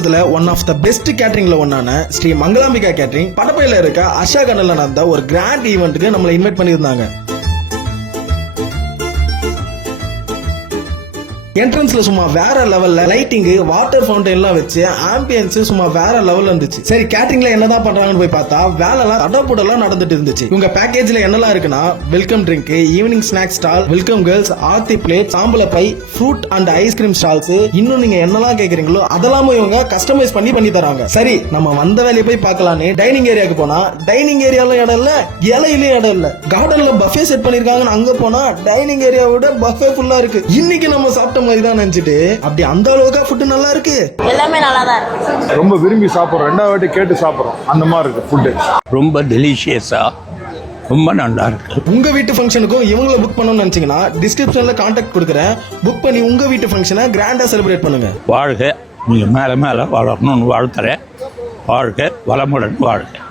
காஞ்சிபுரத்துல one of the best கேட்டரிங்ல ஒன்னான ஸ்ரீ மங்களாம்பிகா கேட்டரிங் படப்பையில இருக்க அஷா கண்ணல்ல நடந்த ஒரு கிராண்ட் ஈவென்ட்க்கு நம்மளை இன்வைட் பண்ணியிருந்தாங்க. என்ட்ரன்ஸ்ல சும்மா வேற லெவல்ல லைட்டிங், வாட்டர் ஃபவுண்டைன் எல்லாம் வச்சு ஆம்பியன்ஸ் சும்மா வேற லெவல்ல இருந்துச்சு. சரி கேட்டரிங்ல என்னதான் பண்றாங்கன்னு போய் பார்த்தா வேலைலாம் அடப்புடலாம் நடந்துட்டு இருந்துச்சு. இவங்க பேக்கேஜ்ல என்னெல்லாம் இருக்குன்னா welcome drink, evening snacks stall, welcome girls, aarti plate, சாம்பல பை, ஃப்ரூட் அண்ட் ஐஸ்கிரீம் ஸ்டால்ஸ், இன்னும் நீங்க என்னெல்லாம் கேக்குறீங்களோ அதெல்லாமும் இவங்க கஸ்டமைஸ் பண்ணி தராங்க. சரி நம்ம வந்த வேலையை போய் பார்க்கலான்னு டைனிங் ஏரியாவுக்கு போனா டைனிங் ஏரியால இடம் இல்ல, இலையிலே இடம் இல்ல. கார்டன்ல பஃபே செட் பண்ணிருக்காங்கன்னு அங்க போனா டைனிங் ஏரியாவோட பஃபே ஃபுல்லா இருக்கு. இன்னைக்கு நம்ம சாப்பிட்ட மாதிரி தான் நினைச்சிட்டு அப்படி அந்த அளவுக்கு ஃபுட் நல்லா இருக்கு, எல்லாமே நல்லா தான் இருக்கு. ரொம்ப விரும்பி சாப்பிடுறோம், ரெண்டாவது வாட்டி கேட்டு சாப்பிடுறோம், அந்த மாதிரி இருக்கு ஃபுட். ரொம்ப டெலிஷியஸா ரொம்ப நல்லா இருக்கு. உங்க வீட்டு ஃபங்க்ஷனுக்கும் இவங்கள புக் பண்ணணும்னு நினைச்சீங்கன்னா டிஸ்கிரிப்ஷன்ல கான்டாக்ட் கொடுக்குறேன். புக் பண்ணி உங்க வீட்டு ஃபங்க்ஷனை கிராண்டா செலிப்ரேட் பண்ணுங்க. வாழ்க, நீங்க மேல மேல வளரணும்னு வாழ்த்துறேன். வாழ்க, வளமுடன் வாழ்க.